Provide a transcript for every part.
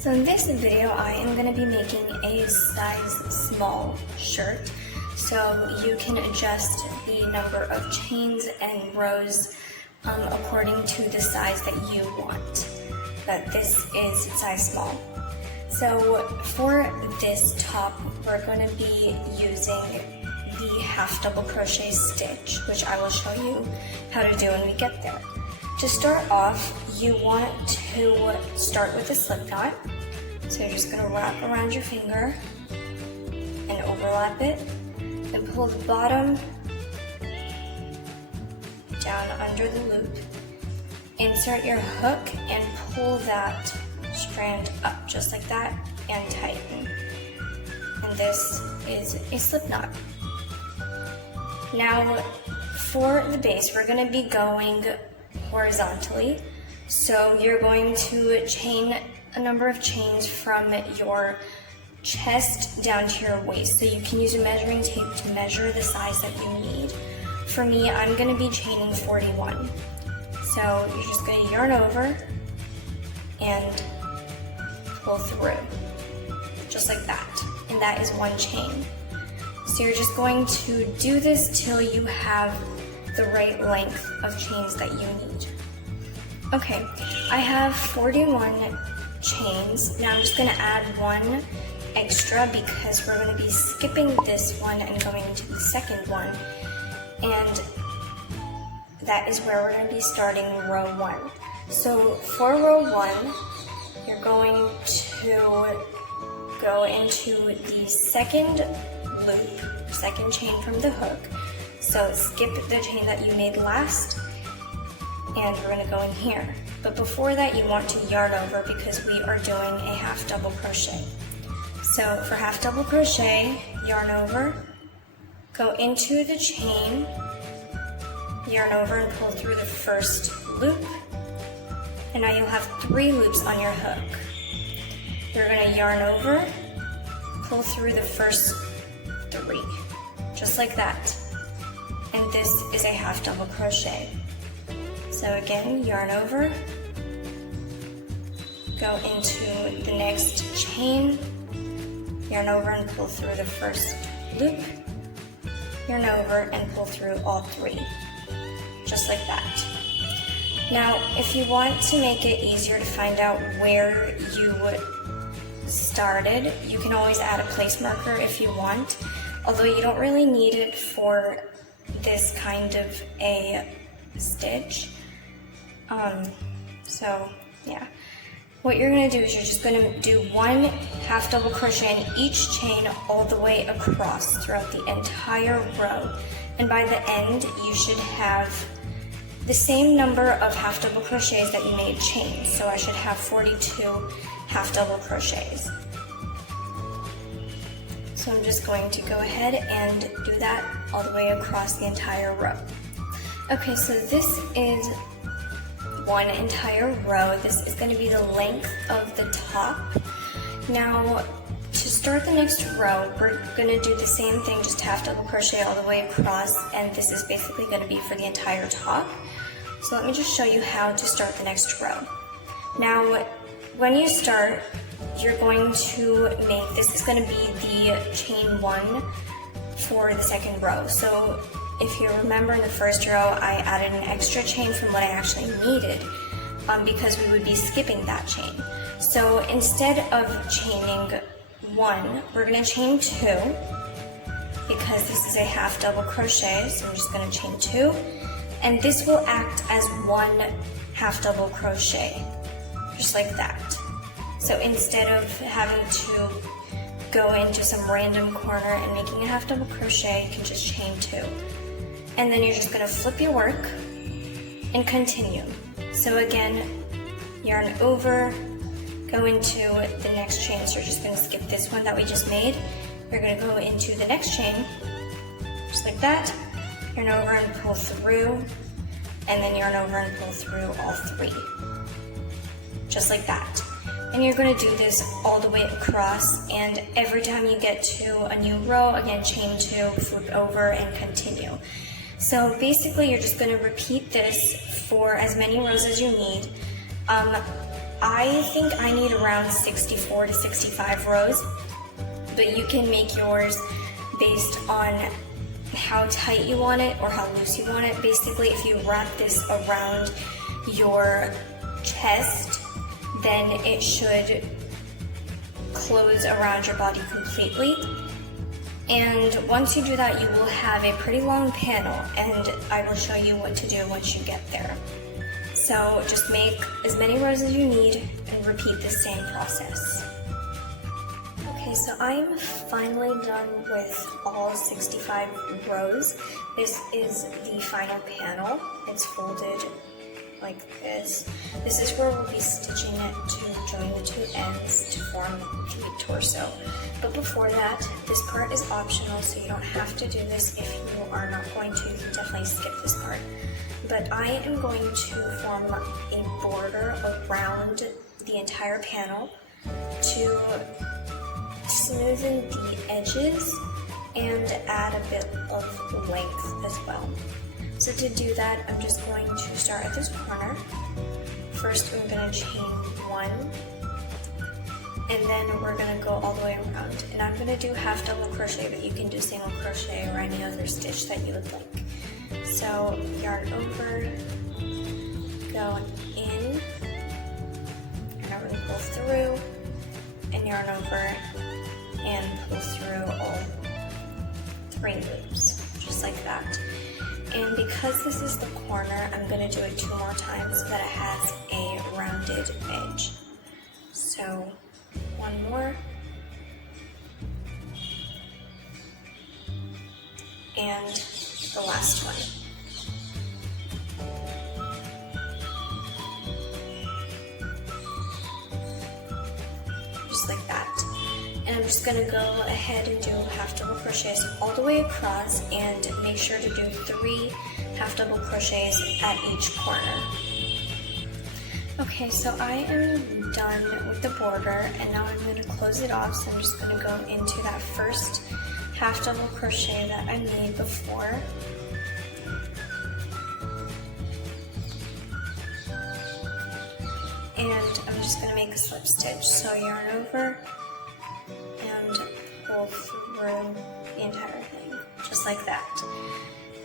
So in this video, I am going to be making a size small shirt. So you can adjust the number of chains and rows according to the size that you want. But this is size small. So for this top, we're going to be using the half double crochet stitch, which I will show you how to do when we get there. To start off, you want to start with a slip knot. So you're just going to wrap around your finger and overlap it. Then pull the bottom down under the loop. Insert your hook and pull that strand up just like that and tighten. And this is a slip knot. Now for the base, we're going to be going horizontally. So you're going to chain a number of chains from your chest down to your waist. So you can use a measuring tape to measure the size that you need. For me, I'm going to be chaining 41. So you're just going to yarn over and pull through, just like that. And that is one chain. So you're just going to do this till you have the right length of chains that you need. Okay, I have 41 chains. Now I'm just going to add one extra because we're going to be skipping this one and going into the second one. And that is where we're going to be starting row 1. So for row 1, you're going to go into the second loop, second chain from the hook. So skip the chain that you made last, and we're going to go in here. But before that, you want to yarn over because we are doing a half double crochet. So for half double crochet, yarn over, go into the chain, yarn over and pull through the first loop, and now you'll have 3 loops on your hook. You're going to yarn over, pull through the first 3, just like that. And this is a half double crochet. So again, yarn over, go into the next chain, yarn over and pull through the first loop, yarn over and pull through all 3, just like that. Now, if you want to make it easier to find out where you started, you can always add a place marker if you want, although you don't really need it for this kind of a stitch. So yeah, what you're going to do is you're just going to do 1 half double crochet in each chain all the way across throughout the entire row, and by the end you should have the same number of half double crochets that you made chains. So I should have 42 half double crochets. So I'm just going to go ahead and do that all the way across the entire row. Okay, so this is one entire row. This is going to be the length of the top. Now, to start the next row, we're going to do the same thing, just half double crochet all the way across, and this is basically going to be for the entire top. So let me just show you how to start the next row. Now, when you start, you're going to make, this is going to be the chain 1 for the second row. So if you remember in the first row, I added an extra chain from what I actually needed because we would be skipping that chain. So instead of chaining 1, we're going to chain 2 because this is a half double crochet. So I'm just going to chain 2, and this will act as 1 half double crochet, just like that. So instead of having to go into some random corner and making a half double crochet, you can just chain 2. And then you're just going to flip your work and continue. So again, yarn over, go into the next chain. So you're just going to skip this one that we just made. You're going to go into the next chain, just like that. Yarn over and pull through, and then yarn over and pull through all 3, just like that. And you're going to do this all the way across, and every time you get to a new row, again, chain 2, flip over, and continue. So basically, you're just going to repeat this for as many rows as you need. I think I need around 64 to 65 rows, but you can make yours based on how tight you want it or how loose you want it. Basically, if you wrap this around your chest, then it should close around your body completely. And once you do that, you will have a pretty long panel, and I will show you what to do once you get there. So just make as many rows as you need and repeat the same process. Okay, so I'm finally done with all 65 rows. This is the final panel. It's folded like this. This is where we'll be stitching it to join the two ends to form the torso. But before that, this part is optional, so you don't have to do this if you are not going to. You can definitely skip this part. But I am going to form a border around the entire panel to smoothen the edges and add a bit of length as well. So to do that, I'm just going to start at this corner. First, I'm going to chain 1, and then we're going to go all the way around. And I'm going to do half double crochet, but you can do single crochet or any other stitch that you would like. So yarn over, go in, and I really pull through, and yarn over, and pull through all 3 loops, just like that. And because this is the corner, I'm going to do it 2 more times so that it has a rounded edge. So 1 more, and the last one. Just like that. And I'm just going to go ahead and do half double crochets all the way across, and make sure to do 3 half double crochets at each corner. Okay, so I am done with the border, and now I'm going to close it off. So I'm just going to go into that first half double crochet that I made before. And I'm just going to make a slip stitch. So yarn over and pull through the entire thing, just like that.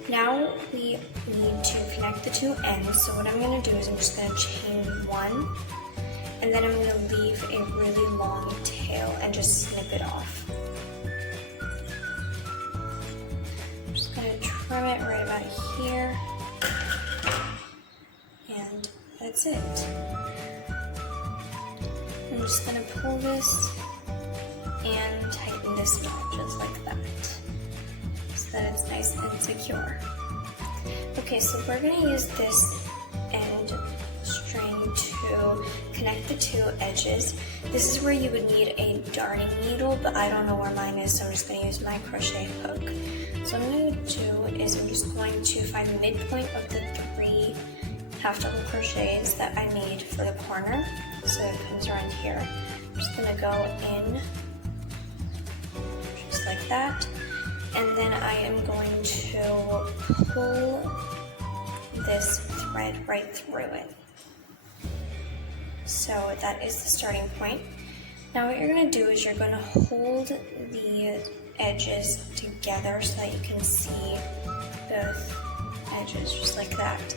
Now we need to connect the 2 ends, so what I'm going to do is I'm just going to chain 1, and then I'm going to leave a really long tail and just snip it off. I'm just going to trim it right about here, and that's it. I'm just going to pull this and tighten this knot just like that, so that it's nice and secure. Okay, so we're going to use this end string to connect the 2 edges. This is where you would need a darning needle, but I don't know where mine is, so I'm just going to use my crochet hook. So what I'm going to do is I'm just going to find the midpoint of the 3 half double crochets that I made for the corner, so it comes around here. I'm just going to go in just like that, and then I am going to pull this thread right through it. So that is the starting point. Now what you're going to do is you're going to hold the edges together so that you can see both edges just like that.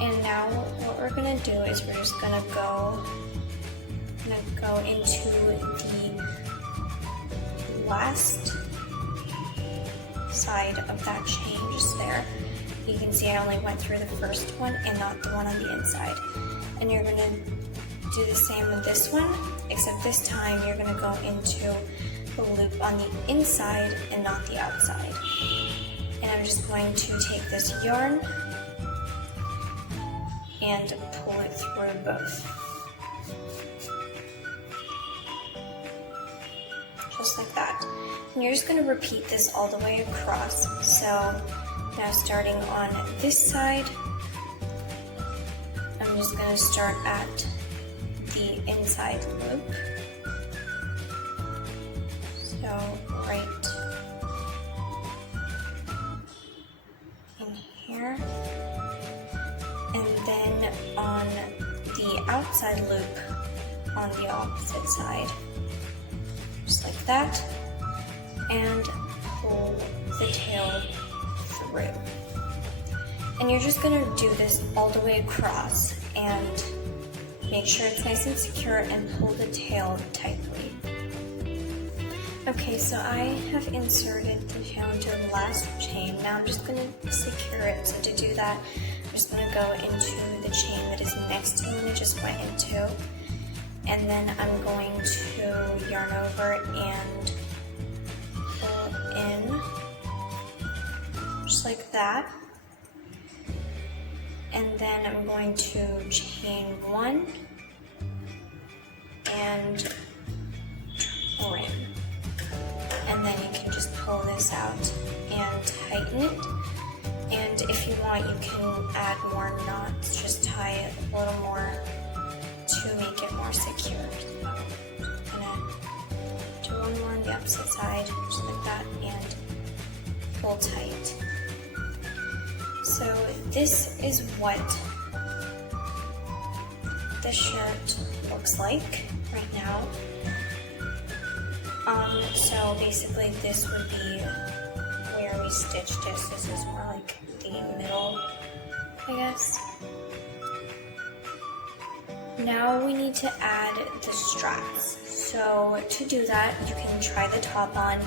And now what we're going to do is we're just going to go into the last side of that chain just there. You can see I only went through the first one and not the one on the inside. And you're going to do the same with this one, except this time you're going to go into the loop on the inside and not the outside. And I'm just going to take this yarn and pull it through both. Just like that. And you're just going to repeat this all the way across. So now starting on this side, I'm just going to start at the inside loop. So right in here. And then on the outside loop, on the opposite side, just like that, and pull the tail through. And you're just gonna do this all the way across and make sure it's nice and secure and pull the tail tightly. Okay, so I have inserted the tail into the last chain. Now I'm just gonna secure it. So to do that, I'm just gonna go into the chain that is next to the one I just went into. And then I'm going to yarn over and pull in, just like that. And then I'm going to chain 1 and trim. And then you can just pull this out and tighten it. And if you want, you can add more knots, just tie it a little more to make it more secure. So I'm gonna do one more on the opposite side, just like that, and pull tight. So this is what the shirt looks like right now. So basically this would be where we stitched this. This is more like the middle, I guess. Now we need to add the straps. So to do that, you can try the top on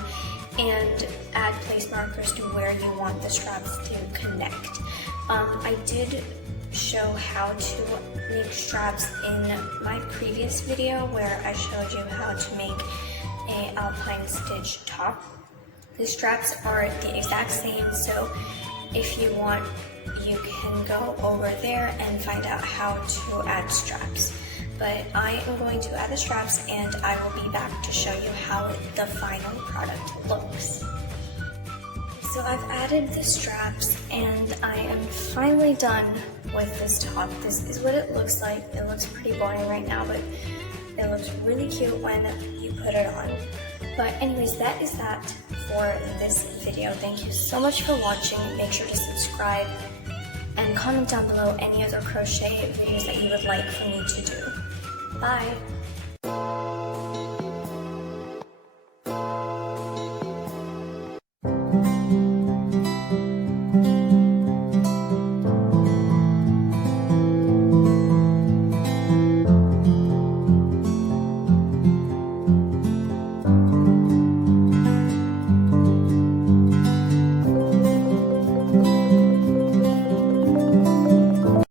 and add place markers to where you want the straps to connect. I did show how to make straps in my previous video where I showed you how to make an alpine stitch top. The straps are the exact same, so if you want, you can go over there and find out how to add straps. But I am going to add the straps and I will be back to show you how the final product looks. So I've added the straps and I am finally done with this top. This is what it looks like. It looks pretty boring right now, but it looks really cute when you put it on. But anyways, that is that for this video. Thank you so much for watching. Make sure to subscribe and comment down below any other crochet videos that you would like for me to do. Bye!